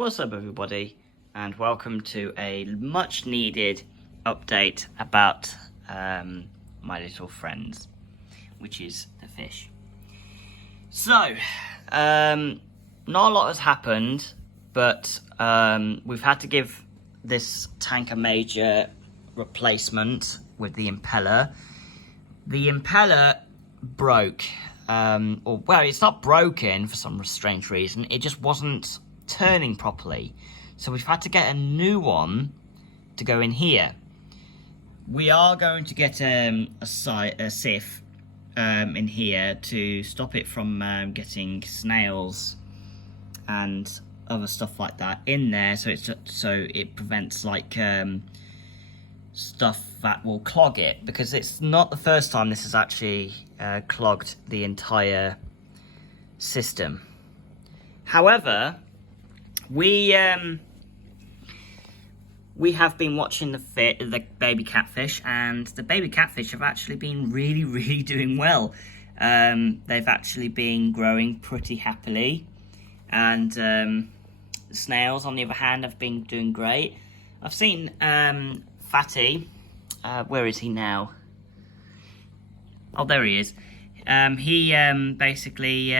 What's up, everybody, and welcome to a much needed update about my little friends, which is the fish. So, not a lot has happened, but we've had to give this tank a major replacement with the impeller. The impeller broke, well, it's not broken for some strange reason, it just wasn't turning properly, so we've had to get a new one to go in here. We are going to get a sieve in here to stop it from getting snails and other stuff like that in there, so it prevents like stuff that will clog it, because it's not the first time this has actually clogged the entire system. However, we have been watching the baby catfish, and the baby catfish have actually been really doing well. They've actually been growing pretty happily, and the snails, on the other hand, have been doing great. I've seen Fatty. Where is he now? Oh, there he is. He basically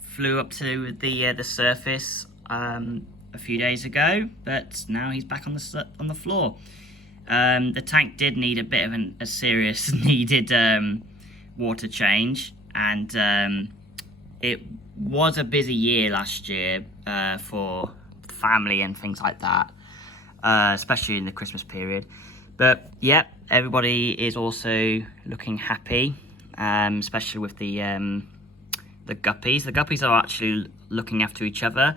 flew up to the surface a few days ago, but now he's back on the floor. The tank did need a bit of a serious needed water change, and it was a busy year last year for family and things like that, especially in the Christmas period. But yeah, everybody is also looking happy, especially with the guppies. The guppies are actually looking after each other.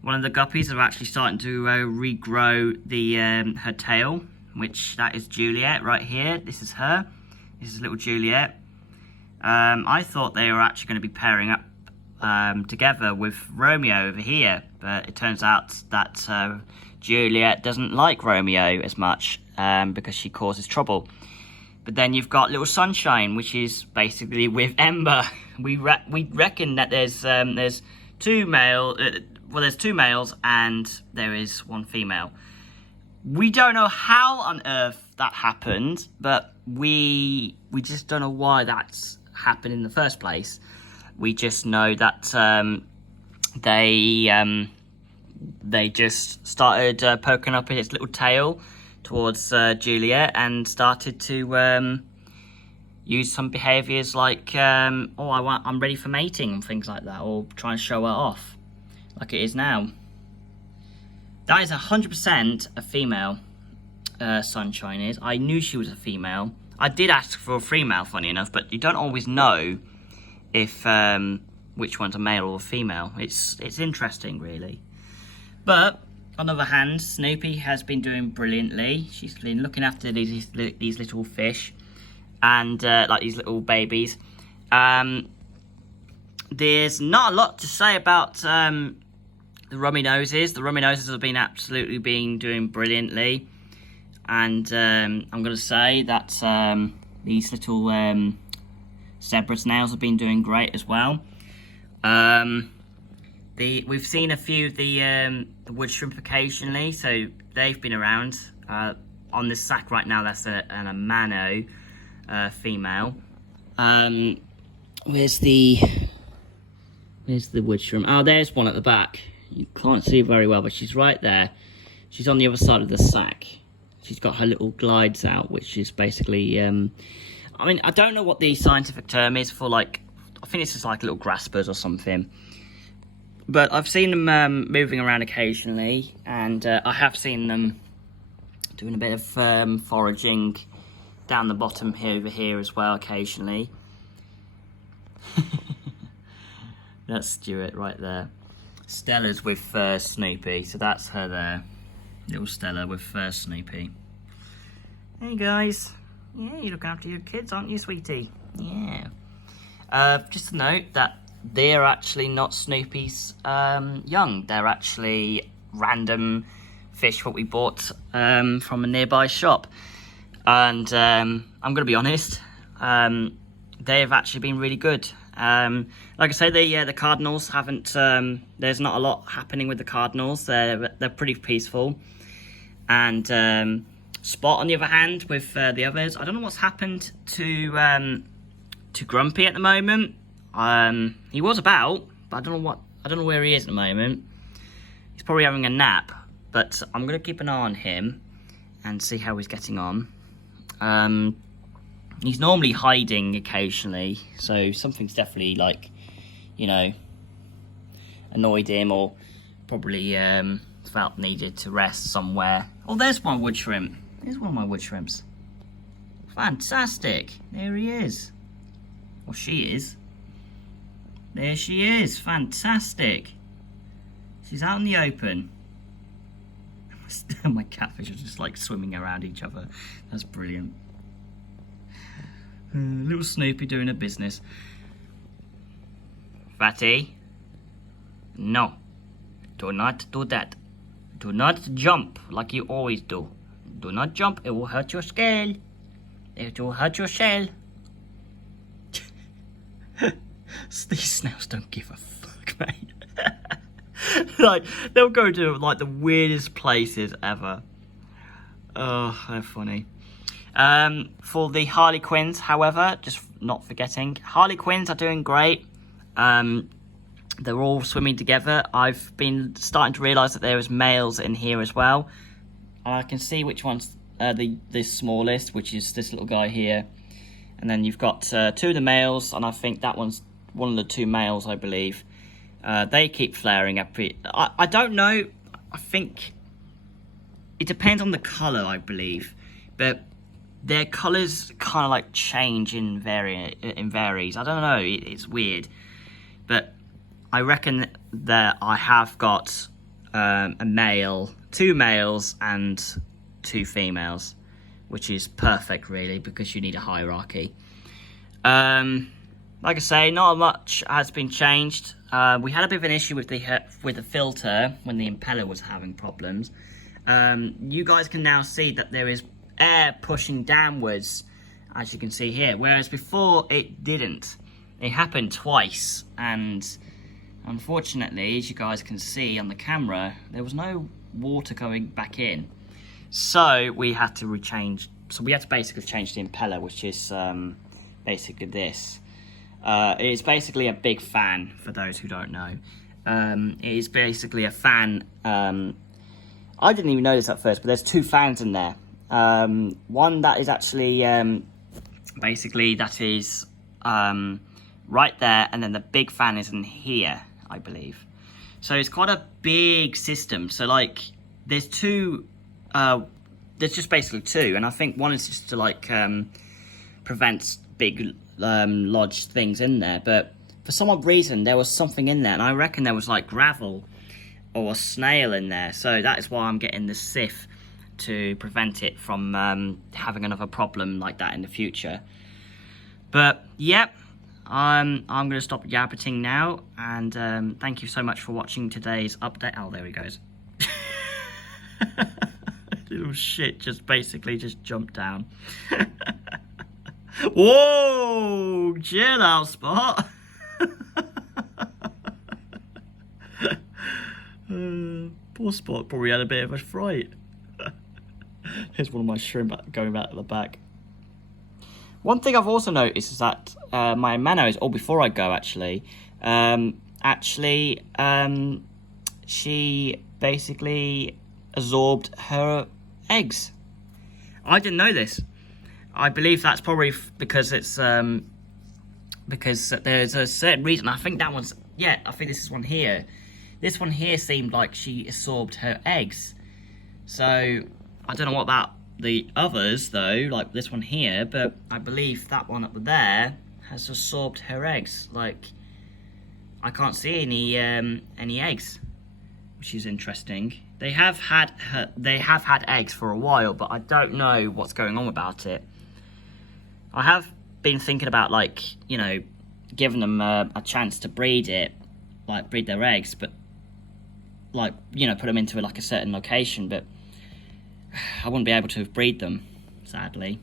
One of the guppies are actually starting to regrow her tail, which that is Juliet right here. This is her. This is little Juliet. I thought they were actually going to be pairing up together with Romeo over here, but it turns out that Juliet doesn't like Romeo as much because she causes trouble. But then you've got little Sunshine, which is basically with Ember. We reckon that there's two males and there is one female. We don't know how on earth that happened, but we just don't know why that's happened in the first place. We just know that they just started poking up its little tail towards Juliet and started to use some behaviours like, I'm ready for mating and things like that, or try and show her off, like it is now. That is 100% a female, Sunshine is. I knew she was a female. I did ask for a female, funny enough, but you don't always know if which one's a male or a female. It's interesting, really. But on the other hand, Snoopy has been doing brilliantly. She's been looking after these little fish and like these little babies. There's not a lot to say about the rummy noses. The rummy noses have been doing brilliantly, and I'm going to say that these little zebra snails have been doing great as well. We've seen a few of the wood shrimp occasionally, so they've been around. On this sack right now, that's a mano female. Where's the wood shrimp? Oh, there's one at the back. You can't see very well, but she's right there. She's on the other side of the sack. She's got her little glides out, which is basically, I mean, I don't know what the scientific term is for, like, I think it's just like little graspers or something. But I've seen them moving around occasionally, and I have seen them doing a bit of foraging down the bottom over here as well occasionally. That's Stuart right there. Stella's with Snoopy, so that's her there. Little Stella with Snoopy. Hey guys. Yeah, you look after your kids, aren't you, sweetie? Yeah. Just a note that they're actually not Snoopy's young. They're actually random fish what we bought from a nearby shop. And I'm going to be honest, they have actually been really good. Like I say, the cardinals haven't. There's not a lot happening with the cardinals. They're pretty peaceful. And Spot, on the other hand, with the others, I don't know what's happened to Grumpy at the moment. He was about, but I don't know where he is at the moment. He's probably having a nap. But I'm gonna keep an eye on him and see how he's getting on. He's normally hiding occasionally, so something's definitely, like, you know, annoyed him, or probably felt needed to rest somewhere. Oh, there's my wood shrimp. There's one of my wood shrimps. Fantastic. There he is. Or she is. There she is. Fantastic. She's out in the open. My catfish are just like swimming around each other. That's brilliant. Little Snoopy doing her business. Fatty, no, do not do that. Do not jump like you always do. Do not jump, it will hurt your scale. It will hurt your shell. These snails don't give a fuck, mate. Like, they'll go to like the weirdest places ever. Oh, they're funny. For the Harlequins, however, just not forgetting, Harlequins are doing great. They're all swimming together. I've been starting to realise that there is males in here as well. I can see which one's the smallest, which is this little guy here. And then you've got two of the males, and I think that one's one of the two males, I believe. They keep flaring up. I don't know. I think it depends on the colour, I believe. But their colours kind of like change in varies. I don't know. It's weird. But I reckon that I have got a male, two males and two females, which is perfect, really, because you need a hierarchy. Like I say, not much has been changed. We had a bit of an issue with the filter when the impeller was having problems. You guys can now see that there is air pushing downwards, as you can see here, whereas before it didn't. It happened twice, and unfortunately, as you guys can see on the camera, there was no water going back in. So we had to basically change the impeller, which is basically this. It is basically a big fan, for those who don't know. It is basically a fan. I didn't even know this at first, but there's two fans in there. One that is actually basically that is right there, and then the big fan is in here, I believe. So it's quite a big system. So like, there's two. There's just basically two, and I think one is just to like prevent big lodged things in there. But for some odd reason, there was something in there, and I reckon there was like gravel or a snail in there. So that is why I'm getting the sieve to prevent it from having another problem like that in the future. But yep, I'm going to stop yabbiting now, and thank you so much for watching today's update. Oh, there he goes. Little shit just basically just jumped down. Whoa, chill out, Spot. Poor Spot probably had a bit of a fright. Here's one of my shrimp going back to the back. One thing I've also noticed is that my Manos, or before I go actually, she basically absorbed her eggs. I didn't know this. I believe that's probably because it's because there's a certain reason. I think that one's, yeah, I think this is one here. This one here seemed like she absorbed her eggs. So I don't know what the others though, like this one here, but I believe that one up there has absorbed her eggs. Like, I can't see any eggs, which is interesting. They have had eggs for a while, but I don't know what's going on about it. I have been thinking about, like, you know, giving them a chance to breed their eggs, but like, you know, put them into like a certain location, but I wouldn't be able to breed them, sadly,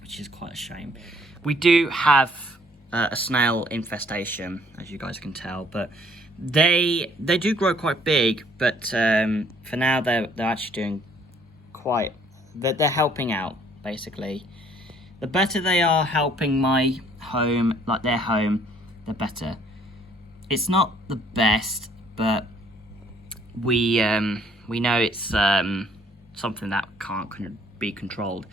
which is quite a shame. We do have a snail infestation, as you guys can tell, but they do grow quite big. But for now, they're actually doing quite. They're helping out basically. The better they are helping my home, like their home, the better. It's not the best, but we know it's something that can't be controlled.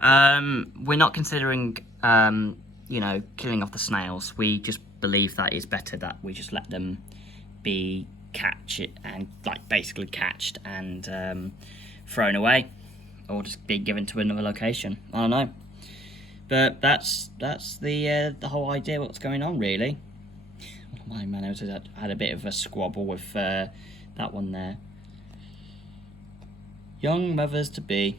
We're not considering killing off the snails. We just believe that it's better that we just let them be catched and basically catched and thrown away, or just be given to another location. I don't know, but that's the whole idea. What's going on, really? My man, I had a bit of a squabble with that one there. Young mothers to be.